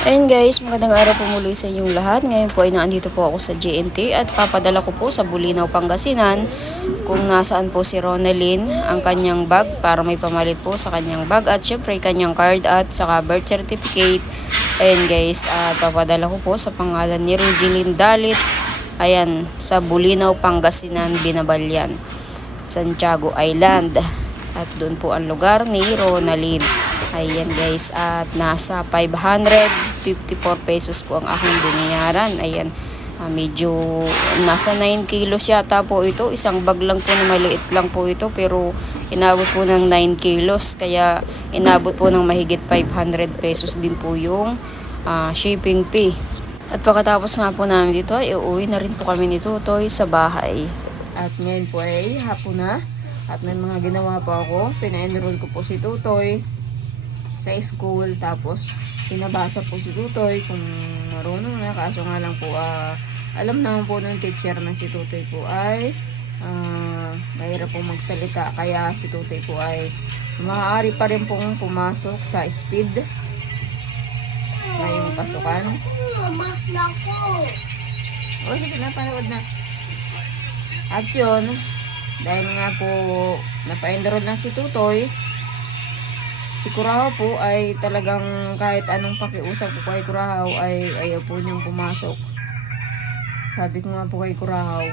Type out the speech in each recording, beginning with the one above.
Ayun guys, magandang araw po muli sa inyong lahat. Ngayon po ay naandito po ako sa JNT at papadala ko po sa Bulinaw, Pangasinan kung nasaan po si Ronalyn, ang kanyang bag para may pamalit po sa kanyang bag at syempre kanyang card at saka birth certificate. Ayun guys, at papadala ko po sa pangalan ni Rujeline Dalit. Ayan, sa Bulinaw, Pangasinan, Binabalyan, Santiago Island. At doon po ang lugar ni Ronalyn. Ayan guys, at nasa 554 pesos po ang aking binayaran. Ayan, medyo nasa 9 kilos yata po ito. Isang bag lang po na maliit lang po ito, pero inabot po ng 9 kilos. Kaya inabot po ng mahigit 500 pesos din po yung shipping fee. At pagkatapos nga po namin dito, ay uuwi na rin po kami ni Tutoy sa bahay. At ngayon po ay hapon na. At may mga ginawa pa ako. Pina-enroll ko po si Tutoy sa school, tapos pinabasa po si Tutoy kung marunong na, kaso nga lang po alam naman po ng teacher na si Tutoy po ay mahirap po magsalita, kaya si Tutoy po ay maaari pa rin pong pumasok sa speed ngayong pasukan. O sige na, panood na. At yun, dahil nga po napa-enroll na si Tutoy, si Kurahaw po ay talagang kahit anong pakiusap po kay Kurahaw ay ayaw po niyang pumasok. Sabi ko nga po kay Kurahaw,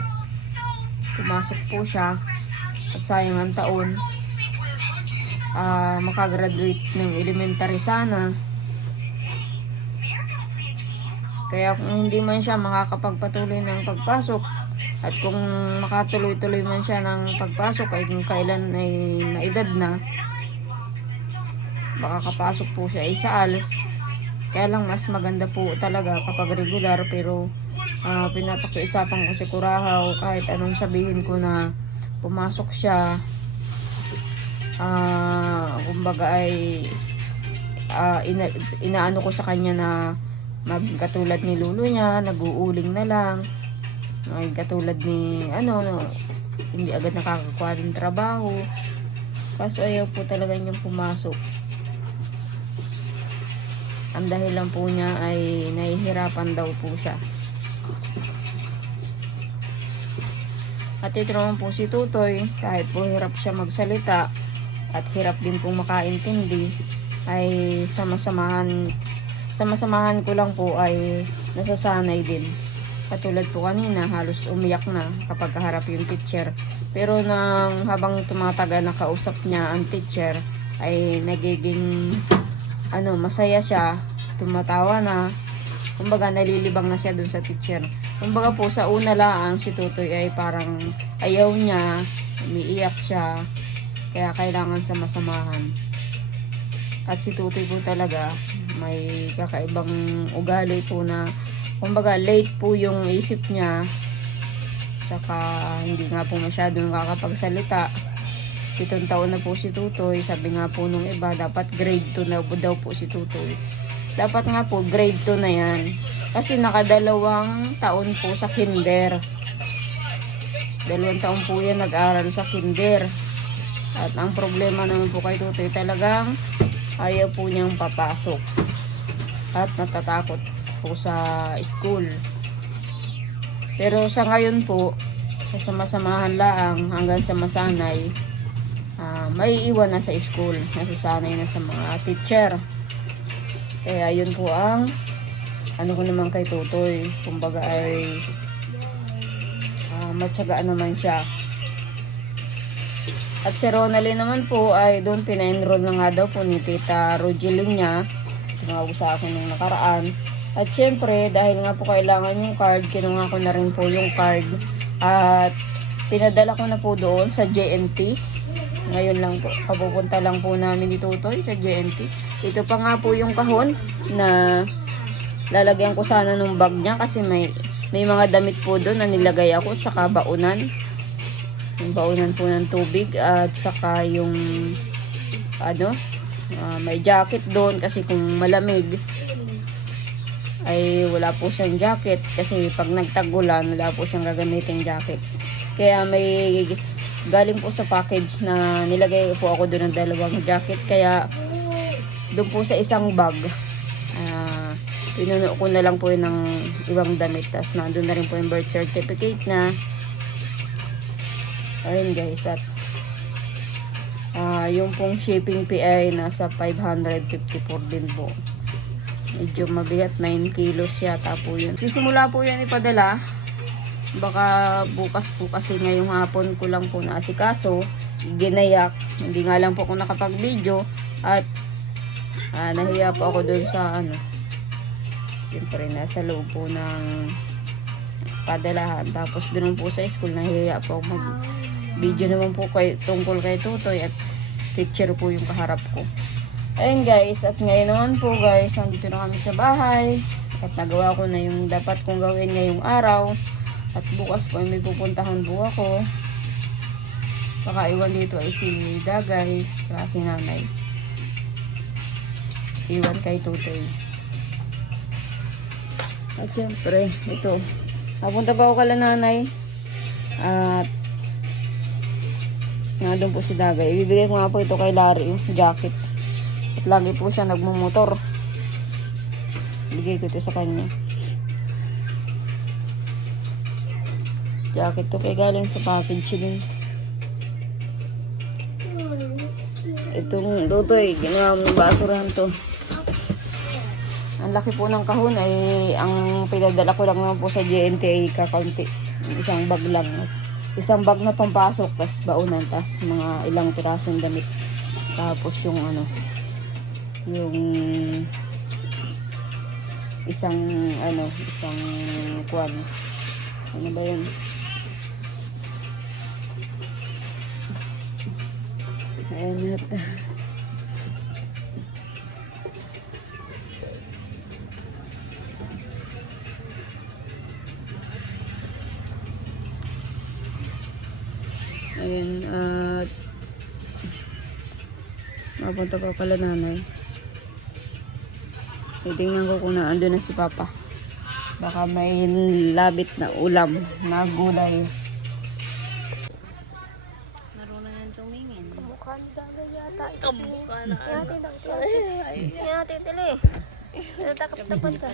pumasok po siya at sayang ang taon. Makagraduate ng elementary sana. Kaya kung hindi man siya makakapagpatuloy ng pagpasok, at kung makatuloy-tuloy man siya ng pagpasok ay kung kailan ay maedad na, baka kapasok po siya ay sa ALS. Kaya lang mas maganda po talaga kapag regular, pero pinapakiusapan ko si Kurahaw kahit anong sabihin ko na pumasok siya. Kumbaga ay inaano ko sa kanya na magkatulad ni lolo niya, nag-uuling na lang, katulad ni hindi agad nakakakuha ng trabaho. Kaso ayaw po talaga niyang pumasok. Ang dahilan po niya ay nahihirapan daw po siya. At ito naman po si Tutoy, kahit po hirap siya magsalita at hirap din pong makaintindi, ay sama-samahan ko lang po ay nasasanay din. Katulad po kanina, halos umiyak na kapag kaharap yung teacher. Pero nang habang tumatagal na kausap niya ang teacher, ay nagiging masaya siya, tumatawa na. Kumbaga nalilibang na siya dun sa teacher. Kumbaga po sa una lang si Tutoy ay parang ayaw niya, umiiyak siya, kaya kailangan sama-samahan. At si Tutoy po talaga may kakaibang ugali po na kumbaga late po yung isip niya, saka hindi nga po masyadong nakakapagsalita. 7 taon na po si Tutoy. Sabi nga po nung iba, dapat grade 2 na daw po si Tutoy. Dapat nga po grade 2 na yan. Kasi nakadalawang taon po sa kinder. 2 taon po yan nag-aral sa kinder. At ang problema naman po kay Tutoy, talagang ayaw po niyang papasok. At natatakot po sa school. Pero sa ngayon po, sa masamahan laang hanggang sa masanay, may iwan na sa school, nasasanay na sa mga teacher. Kaya yun po ang ko naman kay Tutoy. Kumbaga ay matyagaan naman siya. At si Ronalyn naman po ay doon pina-enroll na nga daw po ni Tita Rogeline niya. Tumawag sa akin nung nakaraan. At syempre dahil nga po kailangan yung card, kinuha ko na rin po yung card. At pinadala ko na po doon sa JNT. Ngayon lang po, papupunta lang po namin ni Tutoy sa JNT. Ito pa nga po yung kahon na lalagyan ko sana ng bag niya, kasi may mga damit po doon na nilagay ako, at saka baunan. Yung baunan po ng tubig, at saka yung may jacket doon, kasi kung malamig ay wala po siyang jacket, kasi pag nagtagulan wala po siyang gagamitin jacket. Kaya may galing po sa package na nilagay po ako doon ng 2 jacket, kaya doon po sa isang bag Pinuno ko na lang po yun ng ibang damit. Tapos nandun na rin po yung birth certificate na. Ayun guys, at yung pong shipping fee ay nasa 554 din po. Medyo mabigat, 9 kilos yata po yun. Sisimula po yun ipadala. Baka bukas po kasi ngayong hapon ko lang po naasikaso. Ginayak. Hindi nga lang po ako nakapag-video. At nahiya po ako dun sa siyempre nasa loob po ng padalahan. Tapos dun po sa school nahiya po ako mag-video naman po tungkol kay Tutoy. At teacher po yung kaharap ko. Ayun guys, at ngayon naman po guys, nandito na kami sa bahay. At nagawa ko na yung dapat kong gawin ngayong araw. At bukas po ay may pupuntahan po ako. Pakaiwan dito ay si Dagay, saka si Nanay. Iwan kay Tutoy. At syempre, ito. Napunta pa ako kala Nanay. At nandun po si Dagay. Ibibigay ko nga po ito kay Larry, yung jacket. At lagi po siya nagmumotor. Bigay ko ito sa kanya. Jacket to kay galing sa package din. Itong Tutoy, ginawa ng basurahan to. Ang laki po ng kahon ay ang pinadala ko lang naman po sa GNTA kakaunti. Isang bag lang. Isang bag na pampasok, tas baunan, tas mga ilang pirasong damit. Tapos yung yung isang kuwan. Ano ba yun? Ayan at ayun at mapunta pa pala Nanay. Titingnan ko kung naandun na si Papa. Baka may labit na ulam na gulay. Marunong yan tumingin. Kamukha ni Dagay yata. Kamukha na. Yatin tili. Takap-tapat ka.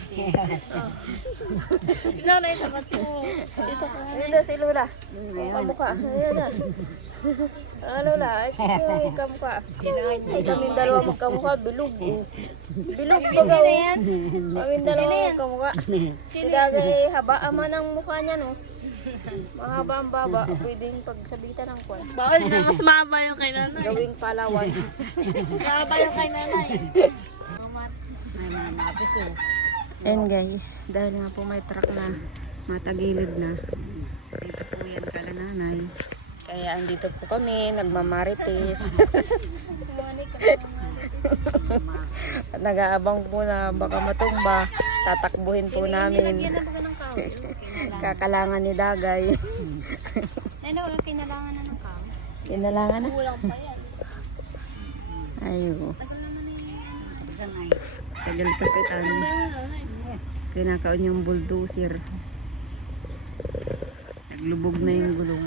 Nanay, tapat mo. Dito ka. Ito si Lola. Kamukha. Ayan na. Lola, ay kasi kamukha. Ay kaming dalawa magkamukha. Bilog. Bilog ba gaw? Kaming dalawa magkamukha. Si Dagay haba ama ng mukha niya, no? Mahaba ang baba. Pwedeng pagsabitan ng kwan. Bawal na, mas mahaba yung kay nanay. Gawing palawan. Mahaba yung kay nanay. And guys, dahil nga po may truck na matagilid na, dito po yan kala Nanay. Kaya andito po kami, nagmamarites. At nag-aabang po na baka matumba, tatakbuhin po namin. Kakalangan ni Dagay. Ano, kinalangan na ng kao? Kinalangan na? Kulang pa yan. Ayun. Tagal naman na yung Tagal kapitan. Kinakaon yung bulldozer. Naglubog na yung gulong.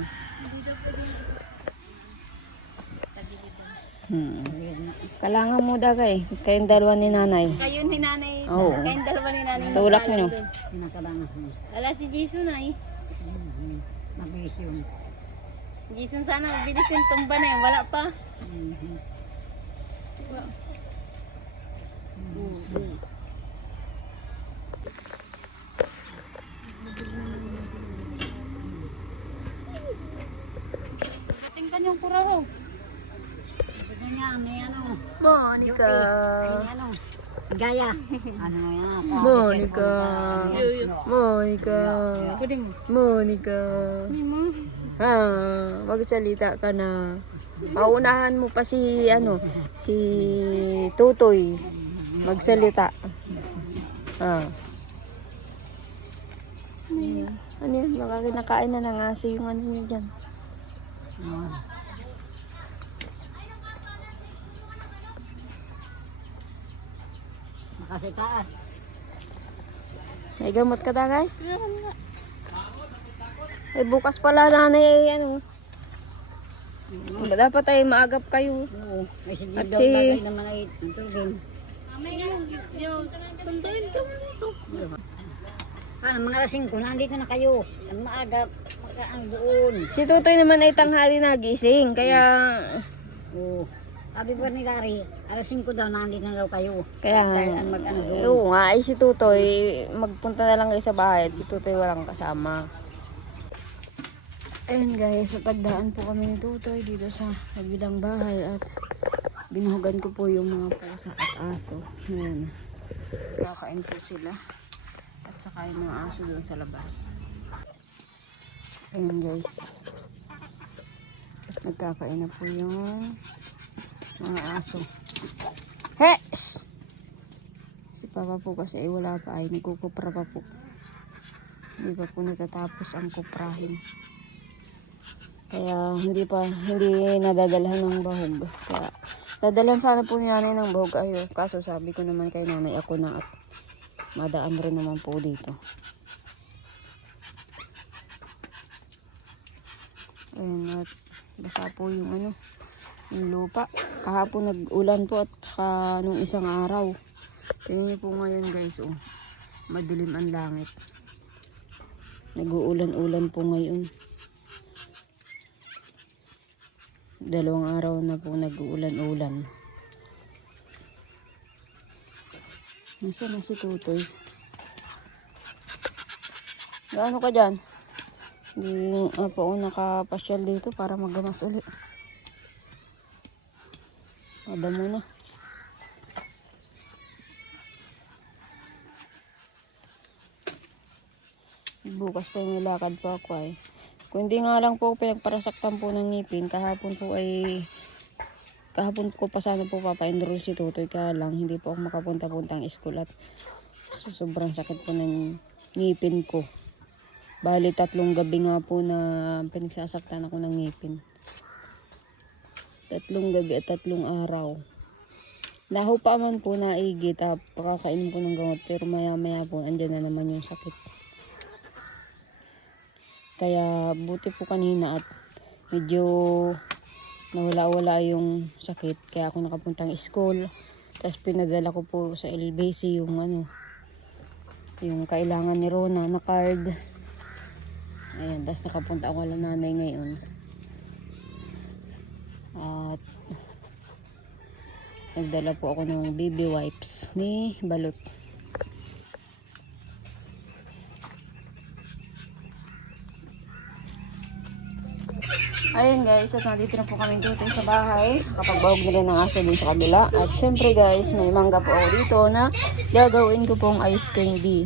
Kalangan mo Dagay. Kayong dalawa ni Nanay. Kayo ni nanay. Oo. Kayong dalawa ni nanay. Tulak nyo. Wala si Jason ay. Jason sana, bilis yung tumba na yun. Wala pa. Tingnan yung kuraro. Monica. Gaya. Ano yan? Monica. Monica. Pwedeng. Monica. Ha, magsalita ka na. Paunahan mo pa si si Tutoy magsalita. Ano yan? Baka kinakain na ng aso yung ano nyo dyan. Makasi taas. May gamot ka Dagay? Eh bukas pala Nanay dapat ay maagap kayo. Oo. May At daw si- bagay naman ay tubig. May yung Sunduin ka mo dito. Mga alas 5, nandito na kayo. Ang maaga, ang doon. Si Tutoy naman ay tanghali nagising, kaya... Oo. Sabi ba ni Larry, alas 5 daw, nandito na daw kayo. Kaya... Ang mag-ano doon. Oo nga, ay si Tutoy, magpunta na lang kayo sa bahay at si Tutoy walang kasama. Ayun guys, sa tagdaan po kami ni Tutoy dito sa kabilang bahay at binuhugan ko po yung mga pusa at aso. Ayan. Kakain po sila. At saka yung mga aso doon sa labas. Ayun guys. Nagkakain na po yung mga aso. Hes! Si Papa po kasi ay wala pa ay nagkukupra pa po. Hindi pa po natatapos ang kuprahin. Kaya hindi nadadalhan ng bahog. Kaya dadalhan sana po ni nanay ng bahog. Ayo, kaso sabi ko naman kay nanay ako na at madaan rin naman po dito. Ayun, at basa po yung yung lupa. Kahapon nag-ulan po at saka nung isang araw. Tingnan niyo po ngayon guys, oh. Madilim ang langit. Nag-uulan-ulan po ngayon. 2 araw na po nag-uulan-ulan. Nasaan na si Tutoy? Gaano ka dyan? Hindi po ako nakapasyal dito para magamas ulit. Ada mo na. Bukas pa may lakad pa ako ay. Kung hindi nga lang po pinagparasaktan po ng ngipin, kahapon ko pa sana po papa-enroll si Tutoy, kaya lang hindi po ako makapunta-puntang school at sobrang sakit po ng ngipin ko. Bali 3 gabi nga po na pinagsasaktan ako ng ngipin. 3 gabi at 3 araw. Laho pa man po naigit, pakakainin ko ng gamot, pero maya-maya po andyan na naman yung sakit. Kaya buti po kanina at medyo nawala-wala yung sakit. Kaya ako nakapuntang school. Tapos pinadala ko po sa LBC yung yung kailangan ni Rona na card. Ayan, tapos nakapunta ako lang nanay ngayon. At nagdala po ako ng baby wipes ni Balot. Ayun guys, at nandito na po kami dito sa bahay. Kapag bahog nila ng aso dun sa kabila. At syempre guys, may mangga po ako dito na gagawin ko pong ice candy.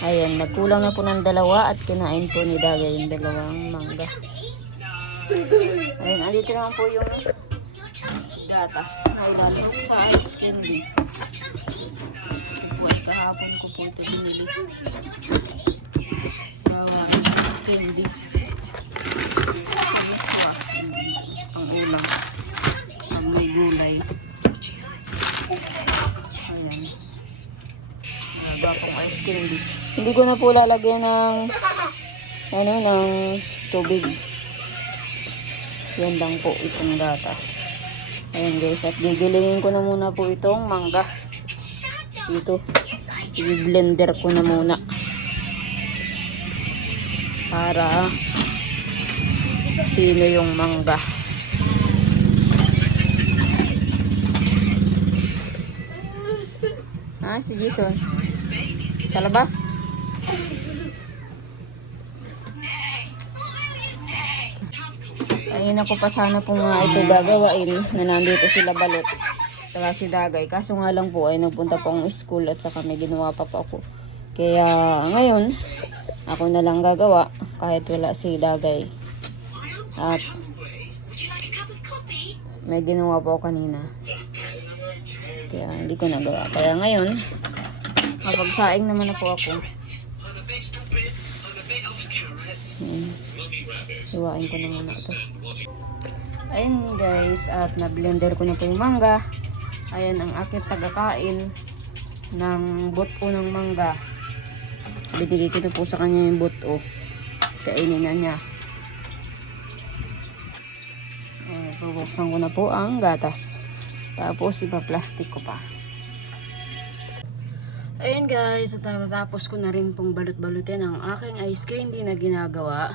Ayan, nagkulang na po ng 2 at kinain po ni Dagay yung 2 mangga. Ayun, nandito naman po yung gatas na ilalog sa ice candy. Ito po ay kahapon ko po ito binili. Gawa ice candy. Ang ulam pag may gulay. Ayan, nagawa pong ice candy. Hindi ko na po lalagyan ng ng tubig. Yan lang po itong gatas. Ayan guys, at gigilingin ko na muna po itong mangga dito. I-blender ko na muna para pino yung mangga. Si Jason sa labas. Ayun ako pa sana po nga ito gagawain na nandito sila Balot saka si Dagay, kaso nga lang po ay nagpunta po ang school at saka may ginawa pa po ako, kaya ngayon ako na lang gagawa kahit wala si Dagay. At may ginawa po ako kanina, kaya hindi ko nagawa. Kaya ngayon, kapag-saing naman na po ako. Iwain ko na muna ito. Ayun guys, at na-blender ko na po yung mangga. Ayan ang aking tagakain ng buto ng mangga. Binigay ko na po sa kanya yung buto. Kainin na niya. Bubuksan ko na po ang gatas. Tapos ipa-plastic ko pa. Ayun guys, at natapos ko na rin pong balot-balutin ang aking ice candy na ginagawa.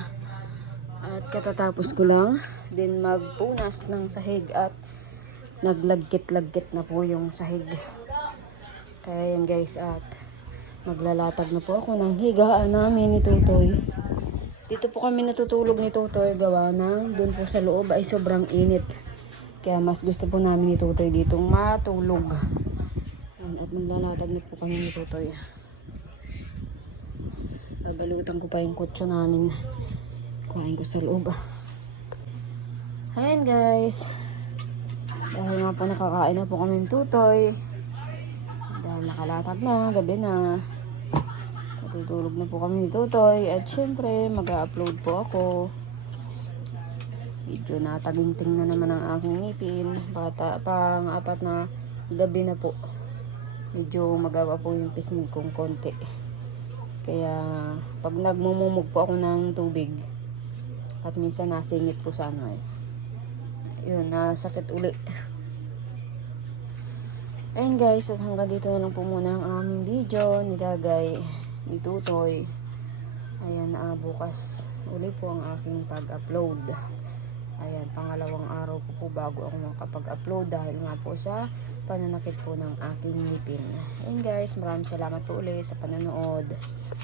At katatapos ko lang din magpunas ng sahig at naglagkit-lagkit na po yung sahig. Kaya yan guys, at maglalatag na po ako ng higaan namin ni Tutoy. Dito po kami natutulog ni Tutoy, gawa ng dun po sa loob ay sobrang init. Kaya mas gusto po namin ni Tutoy ditong matulog. At maglalatag na po kami ni Tutoy. Babalutan ko pa yung kutso namin. Kuhain ko sa loob. Ayan guys. Dahil nga po nakakain na po kami ng Tutoy. Dahil nakalatag na, gabi na. Matutulog na po kami ni Tutoy. At syempre, mag-upload po ako. Medyo nataging-ting na naman ang aking ngipin. Pang-apat na gabi na po. Medyo magawa po yung pisngi kong konti. Kaya pag nagmumumog po ako ng tubig at minsan nasingit po sa ano eh. Yun, nasakit uli. Ayun guys, at hanggang dito na lang po muna ang aming video ni Dagay, ni Tutoy. Ayan, bukas uli po ang aking pag-upload. Ayan, pangalawang araw ko po bago ako makapag-upload dahil nga po sa pananakit po ng aking ngipin. Ayun guys, maraming salamat po ulit sa panonood.